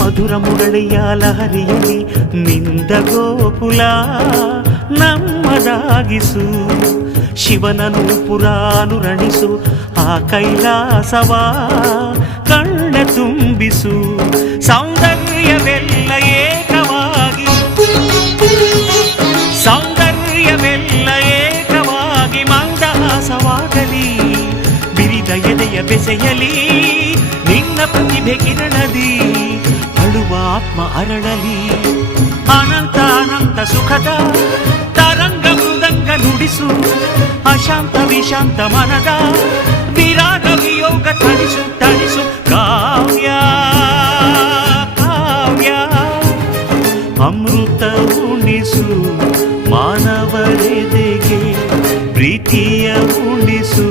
ಮಧುರ ಮುರಳಿಯ ಲಹರಿಯಲ್ಲಿ ನಿಂದ ಗೋಕುಲ ನಮ್ಮದಾಗಿಸು. ಶಿವನನು ಪುರಾನುರಣಿಸು ಆ ಕೈಲಾಸವ ಕಣ್ಣ ತುಂಬಿಸು. ಸೌಂದರ್ಯವೆಲ್ಲ ಏಕವಾಗಿ, ಸೌಂದರ್ಯವೆಲ್ಲ ಏಕವಾಗಿ ಮಂದಹಾಸವಾಗಲಿ. ಬಿರಿದ ಎದೆಯ ಬೆಸೆಯಲಿ ನಿನ್ನ ಪ್ರತಿಭೆ ಕಿರಣದಿ. ಅಳುವ ಆತ್ಮ ಅರಳಲಿ. ಅನಂತ ಅನಂತ ಸುಖದ ತರಂಗ ಮೃದಂಗ ನುಡಿಸು. ಅಶಾಂತ ವಿಶಾಂತ ಮನದ ವಿರಾಗ ವಿಯೋಗ ತಣಿಸು ತಣಿಸು. ಕಾವ್ಯ ಕಾವ್ಯ ಅಮೃತ ಉಣಿಸು. ಮಾನವರೆದೆಗೆ ಪ್ರೀತಿಯ ಉಣಿಸು.